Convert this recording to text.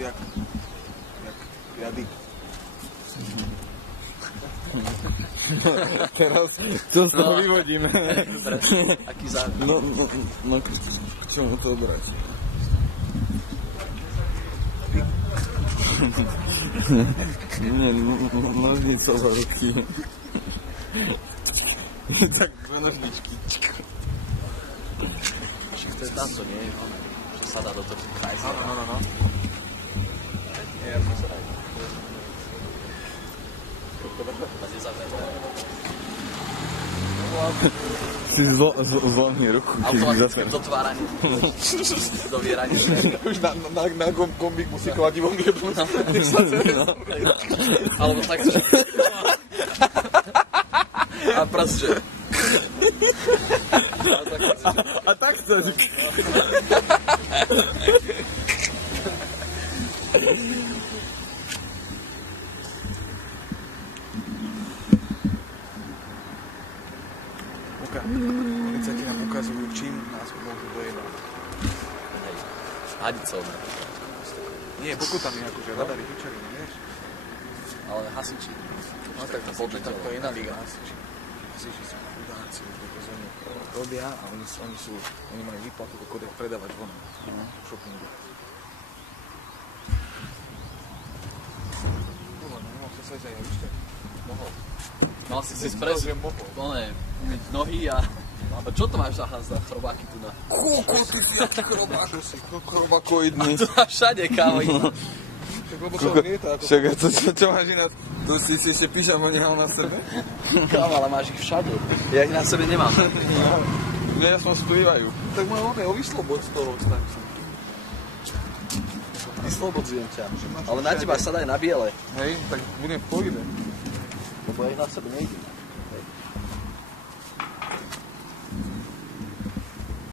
jak jadyk. Teraz, čo z toho vyvodíme? Aký základ? No, k čomu to brať? Nie, nožnica za ruky. Tak dve nožničky. Však to je tamto, nie? Čo sa dá do toho krajsa. No. Nie, ja som sa aj. To nezaberá. Si zlomí ruku, keď mi zase... Automatické dotváranie. Dovieranie. Už na kombík musí kladivom jebnúť. Alebo tak, že... A prst, že... A tak chceš. Policajti nám ukazujú, čím nás môžu dojebať. Hadicou. Nie, pokutami akože radari, hučari, vieš? Ale hasiči. No tak to je iná liga. Hasiči sú chudáci, pretože oni robia a oni majú výplatu, ako jak predávať von v shoppingu. Nemohol sa sajsť aj na vyšte. Mohol. Mal si sprez, umyť nohy a čo to máš za chrobáky tu na? Koľko ty si aký chrobák? Čo si? Chrobakoidný. To máš všade, kámo. Tak lebo to lieta ako... Však, čo máš ináč? Tu si ešte pyžamo nehal na sebe? Kámo, ale máš ich všade. Ja ich na sebe nemám. Nie, aspoň splývajú. Tak môj on vyslobod z toho staň. Vyslobodzujem ťa. Ale na teba sa daj na biele. Hej, tak budem v pohode. Lebo ja ich na sebe nejdem.